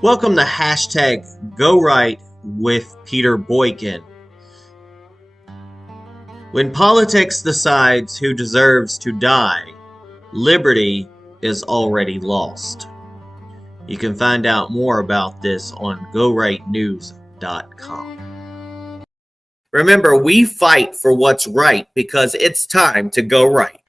Welcome to hashtag Go Right with Peter Boykin. When politics decides who deserves to die, liberty is already lost. You can find out more about this on gorightnews.com. Remember, we fight for what's right because it's time to go right.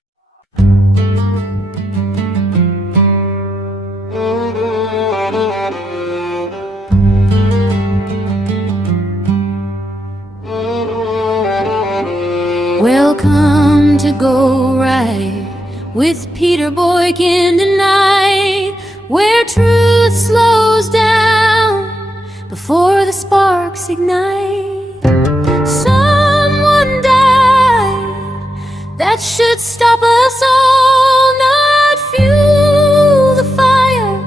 Welcome to Go Right with Peter Boykin tonight, where truth slows down before the sparks ignite. Someone died, that should stop us all, not fuel the fire,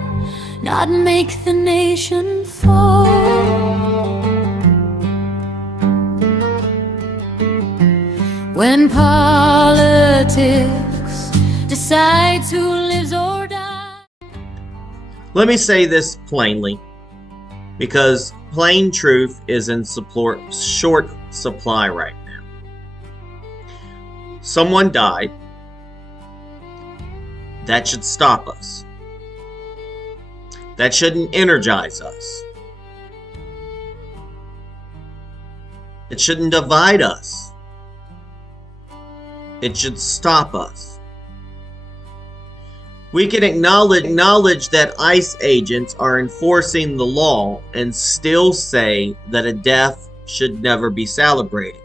not make the nation fall. When politics decides who lives or dies. Let me say this plainly, because plain truth is in short supply right now. Someone died. That should stop us. That shouldn't energize us. It shouldn't divide us. It should stop us. We can acknowledge that ICE agents are enforcing the law and still say that a death should never be celebrated.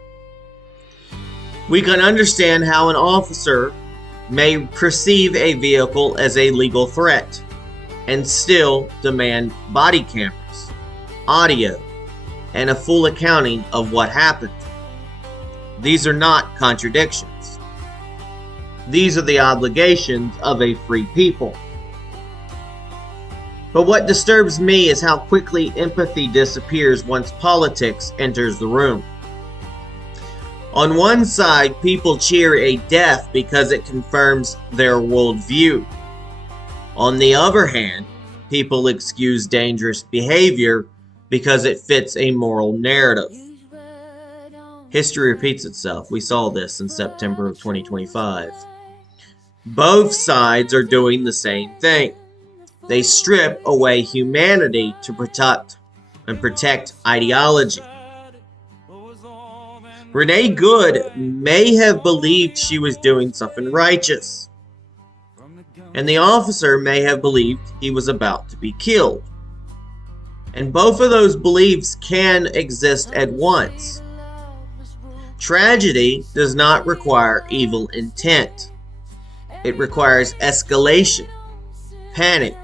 We can understand how an officer may perceive a vehicle as a legal threat and still demand body cameras, audio, and a full accounting of what happened. These are not contradictions. These are the obligations of a free people. But what disturbs me is how quickly empathy disappears once politics enters the room. On one side, people cheer a death because it confirms their worldview. On the other hand, people excuse dangerous behavior because it fits a moral narrative. History repeats itself. We saw this in September of 2025. Both sides are doing the same thing. They strip away humanity to protect ideology. Renee Good may have believed she was doing something righteous, and the officer may have believed he was about to be killed. And both of those beliefs can exist at once. Tragedy does not require evil intent. It requires escalation, panic,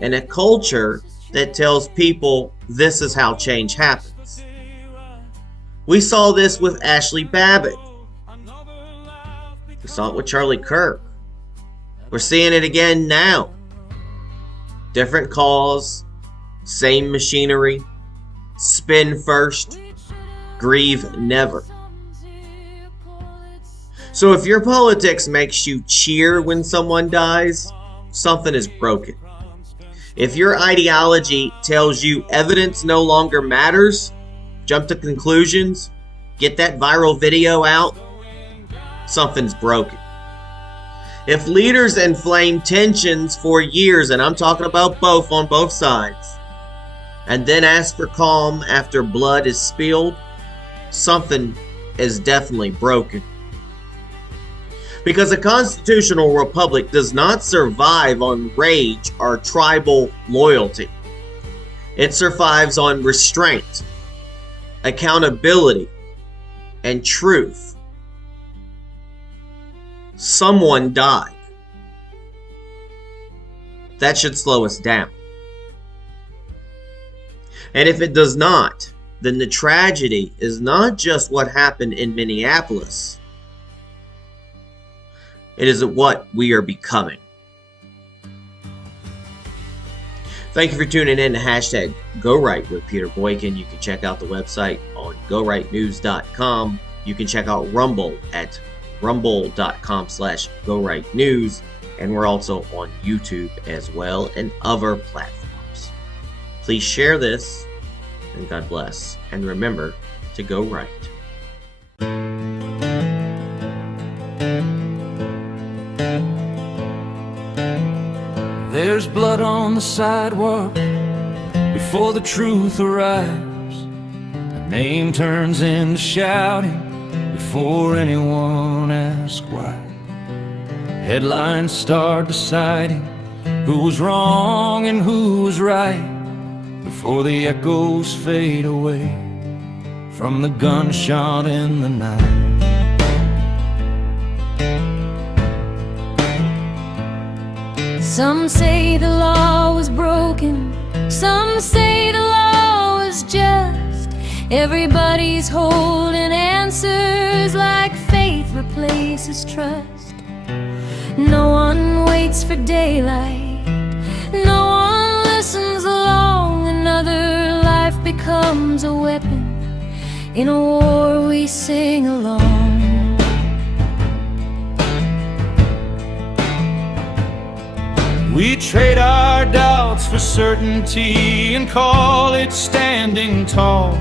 and a culture that tells people this is how change happens. We saw this with Ashli Babbitt. We saw it with Charlie Kirk. We're seeing it again now. Different cause, same machinery, spin first, grieve never. So if your politics makes you cheer when someone dies, something is broken. If your ideology tells you evidence no longer matters, jump to conclusions, get that viral video out, something's broken. If leaders inflame tensions for years, and I'm talking about both on both sides, and then ask for calm after blood is spilled, something is definitely broken. Because a constitutional republic does not survive on rage or tribal loyalty. It survives on restraint, accountability, and truth. Someone died. That should slow us down. And if it does not, then the tragedy is not just what happened in Minneapolis. It is what we are becoming. Thank you for tuning in to hashtag Go Right with Peter Boykin. You can check out the website on gorightnews.com. You can check out Rumble at rumble.com/GoRightNews. And we're also on YouTube as well and other platforms. Please share this, and God bless. And remember to go right. There's blood on the sidewalk before the truth arrives. A name turns into shouting before anyone asks why. Headlines start deciding who was wrong and who was right before the echoes fade away from the gunshot in the night. Some say the law was broken, some say the law was just. Everybody's holding answers like faith replaces trust. No one waits for daylight, no one listens long. Another life becomes a weapon in a war we sing along. We trade our doubts for certainty and call it standing tall.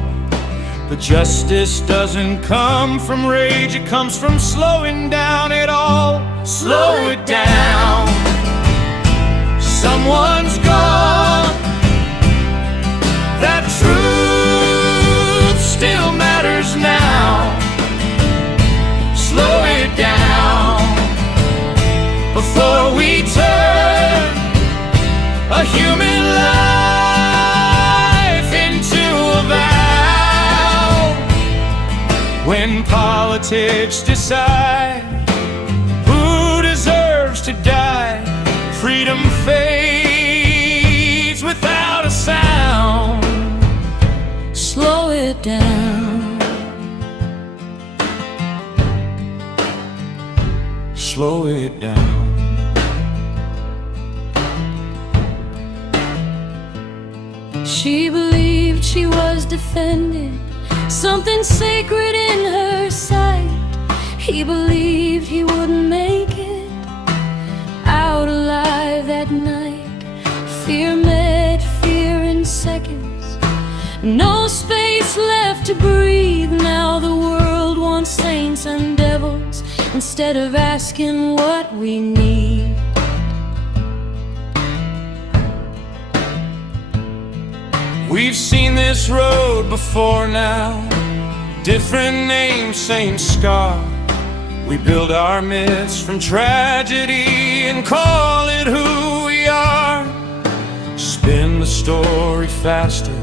But justice doesn't come from rage, it comes from slowing down it all. Slow it down. Someone's gone. That truth still matters now. Slow it down before we turn a human life into a vow. When politics decide who deserves to die, freedom fades without a sound. Slow it down. Slow it down. She believed she was defending something sacred in her sight. He believed he wouldn't make it out alive that night. Fear met fear in seconds, no space left to breathe. Now the world wants saints and devils instead of asking what we need. We've seen this road before now, different names, same scar. We build our myths from tragedy and call it who we are. Spin the story faster,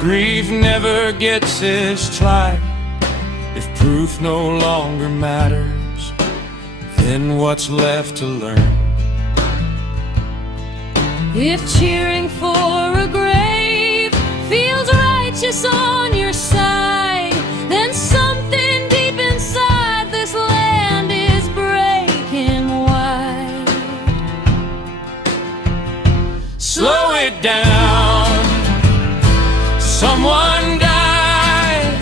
grief never gets its try. If proof no longer matters, then what's left to learn? If cheering for a grave feels righteous on your side, then something deep inside this land is breaking wide. Slow it down. Someone died.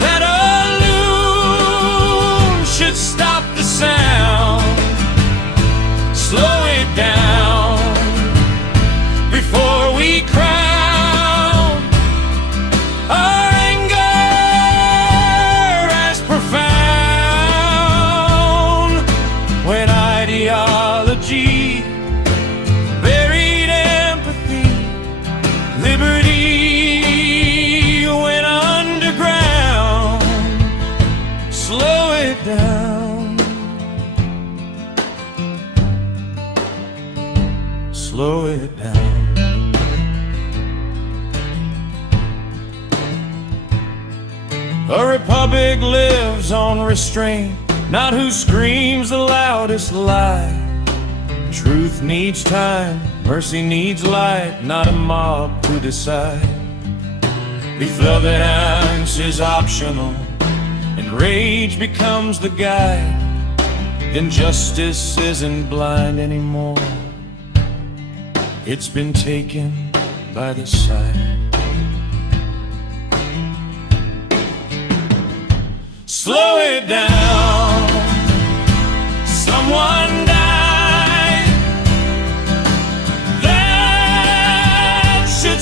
That alone should stop the sound. Slow it down before we crown our anger as profound. When ideology buried empathy, liberty went underground. Slow it down. Slow it down. A republic lives on restraint, not who screams the loudest lie. Truth needs time, mercy needs light, not a mob to decide. If love and angst is optional and rage becomes the guide, then justice isn't blind anymore. It's been taken by the side. Slow it down. Someone died. That should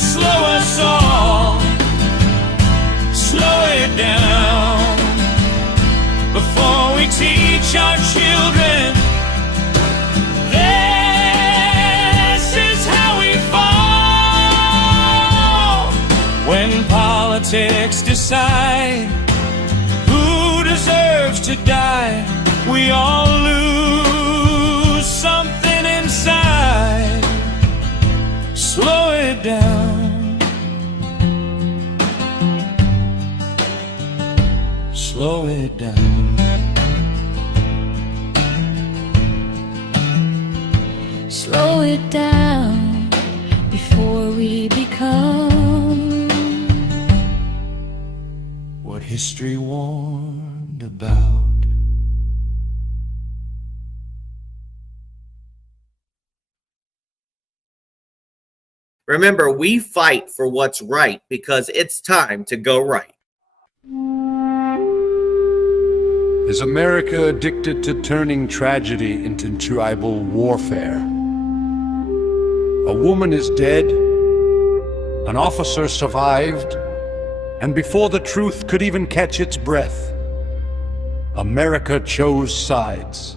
politics decide who deserves to die. We all lose something inside. Slow it down. Slow it down. Slow it down before we become what history warned about. Remember, we fight for what's right because it's time to go right. Is America addicted to turning tragedy into tribal warfare? A woman is dead, an officer survived, and before the truth could even catch its breath, America chose sides.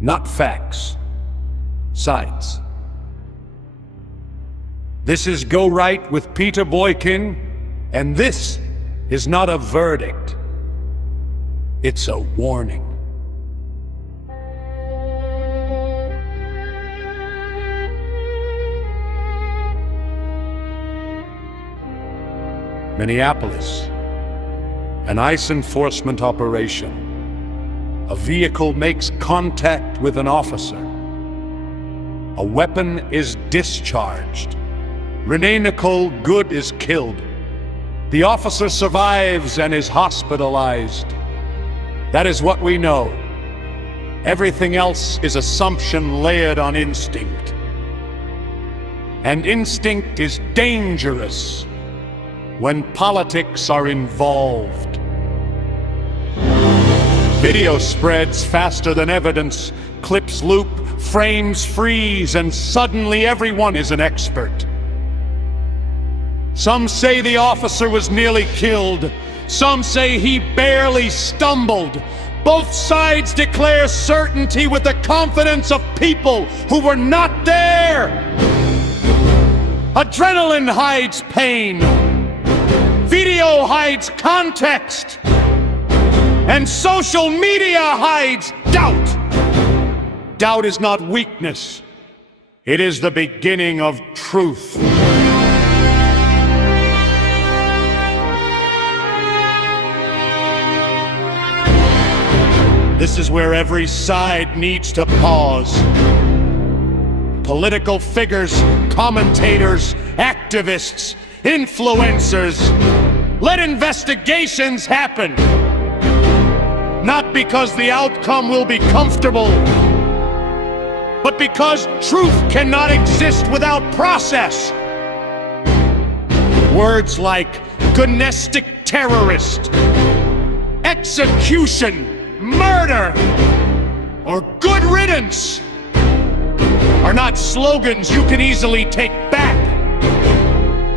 Not facts, sides. This is Go Right with Peter Boykin, and this is not a verdict. It's a warning. Minneapolis, an ICE enforcement operation. A vehicle makes contact with an officer. A weapon is discharged. Renee Nicole Good is killed. The officer survives and is hospitalized. That is what we know. Everything else is assumption layered on instinct. And instinct is dangerous when politics are involved. Video spreads faster than evidence, clips loop, frames freeze, and suddenly everyone is an expert. Some say the officer was nearly killed. Some say he barely stumbled. Both sides declare certainty with the confidence of people who were not there. Adrenaline hides pain. Video hides context. And social media hides doubt. Doubt is not weakness. It is the beginning of truth. This is where every side needs to pause. Political figures, commentators, activists, influencers, let investigations happen. Not because the outcome will be comfortable, but because truth cannot exist without process. Words like gonestic terrorist, execution, murder, or good riddance are not slogans you can easily take back.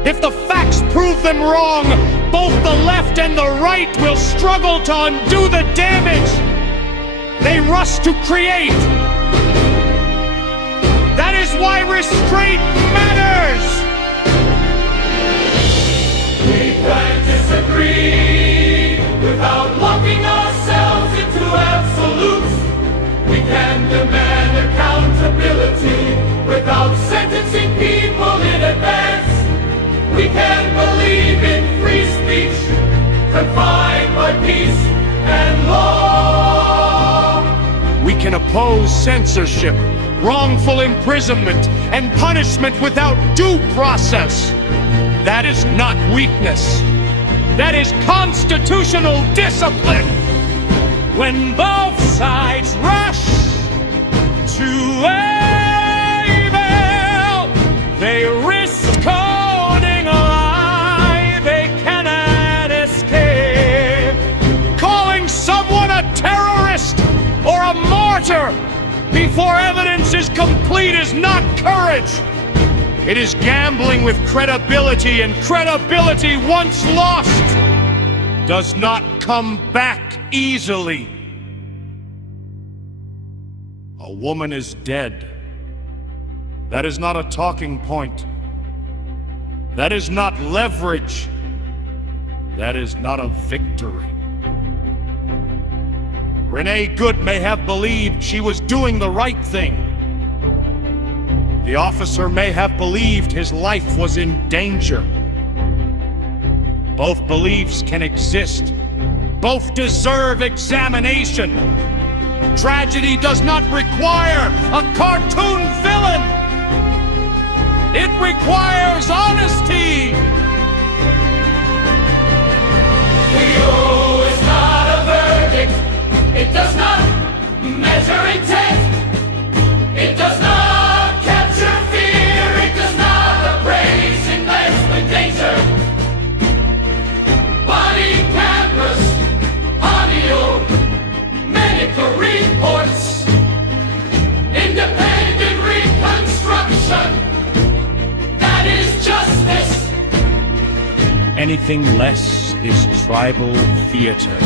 If the facts prove them wrong, both the left and the right will struggle to undo the damage they rush to create. That is why restraint matters. We can disagree without locking ourselves into absolutes. We can demand accountability without sentencing people in advance. We can believe in free speech, confined by peace and law. We can oppose censorship, wrongful imprisonment, and punishment without due process. That is not weakness. That is constitutional discipline. When both sides rush to evil, they risk owning a lie they cannot escape. Calling someone a terrorist or a martyr before evidence is complete is not courage. It is gambling with credibility, and credibility once lost does not come back easily. A woman is dead. That is not a talking point. That is not leverage. that is not a victory. Renee Good may have believed she was doing the right thing. The officer may have believed his life was in danger. Both beliefs can exist. Both deserve examination. Tragedy does not require a cartoon villain. It requires honesty. The O is not a verdict. It does not measure intent. It does not capture fear. It does not appraise investment danger. Body cameras, audio, medical reports, independent reconstruction. That is justice. Anything less is tribal theater.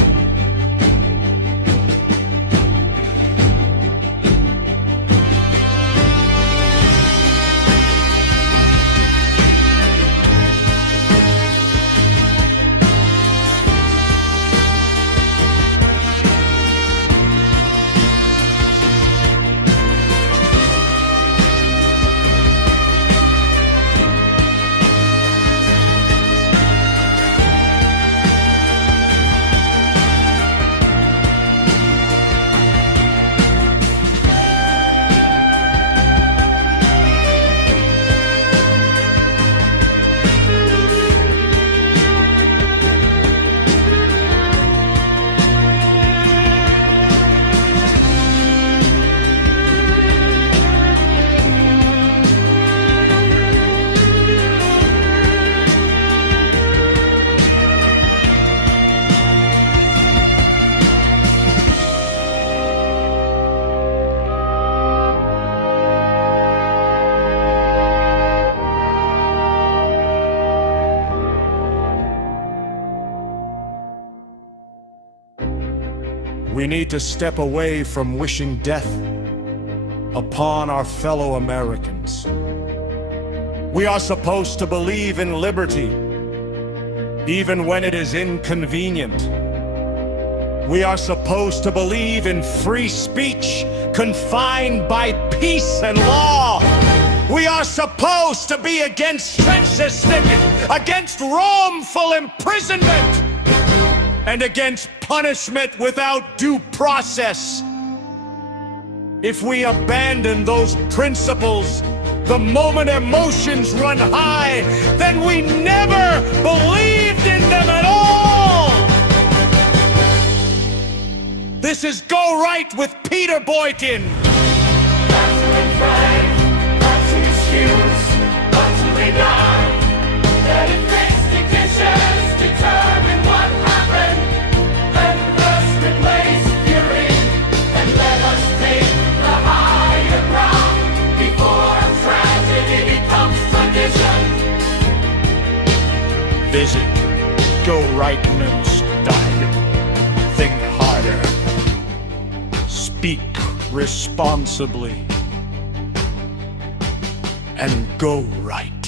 We need to step away from wishing death upon our fellow Americans. We are supposed to believe in liberty, even when it is inconvenient. We are supposed to believe in free speech, confined by peace and law. We are supposed to be against censorship, against wrongful imprisonment, and against punishment without due process. If we abandon those principles the moment emotions run high, then we never believed in them at all. This is Go Right with Peter Boykin. Not to inframe, not to excuse, not to deny that investigations determine what happened. Let us replace fury and let us take the higher ground before tragedy becomes tradition. Visit GoRightNews.com. Think harder. Speak responsibly. And go right.